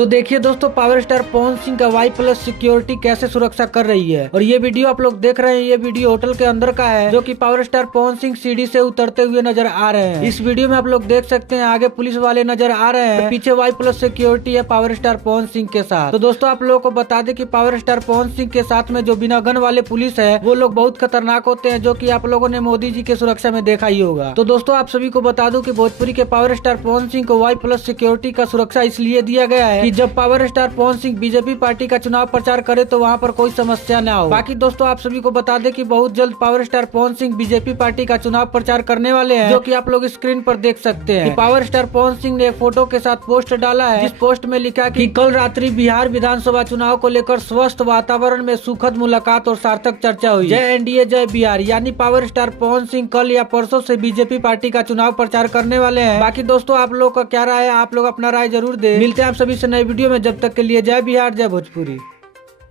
तो देखिए दोस्तों, पावर स्टार पवन सिंह का वाई प्लस सिक्योरिटी कैसे सुरक्षा कर रही है। और ये वीडियो आप लोग देख रहे हैं, ये वीडियो होटल के अंदर का है, जो कि पावर स्टार पवन सिंह सीढ़ी से उतरते हुए नजर आ रहे हैं। इस वीडियो में आप लोग देख सकते हैं आगे पुलिस वाले नजर आ रहे हैं, पीछे वाई प्लस सिक्योरिटी है पावर स्टार पवन सिंह के साथ। तो दोस्तों आप लोगों को बता दें कि पावर स्टार पवन सिंह के साथ में जो बिना गन वाले पुलिस है वो लोग बहुत खतरनाक होते हैं, जो कि आप लोगों ने मोदी जी के सुरक्षा में देखा ही होगा। तो दोस्तों आप सभी को बता दूं कि भोजपुरी के पावर स्टार पवन सिंह को वाई प्लस सिक्योरिटी का सुरक्षा इसलिए दिया गया है कि जब power star Pawan Singh BJP party का चुनाव प्रचार करे तो वहां पर कोई समस्या ना हो। बाकी दोस्तों आप सभी को बता दें कि बहुत जल्द power star Pawan Singh BJP party का चुनाव प्रचार करने वाले हैं, जो कि आप लोग स्क्रीन पर देख सकते हैं। पावर स्टार पवन सिंह ने एक फोटो के साथ पोस्ट डाला है, जिस पोस्ट में लिखा कि कल रात्रि बिहार विधानसभा चुनाव को लेकर स्वस्थ वातावरण में सुखद मुलाकात और सार्थक चर्चा हुई। जय एनडीए जय बिहार। यानी पावर स्टार पवन सिंह कल या परसों से बीजेपी पार्टी का चुनाव प्रचार करने वाले हैं। बाकी दोस्तों आप लोग का क्या राय है, आप लोग अपना राय जरूर दे। मिलते हैं आप सभी से नए वीडियो में, जब तक के लिए जय बिहार जय भोजपुरी।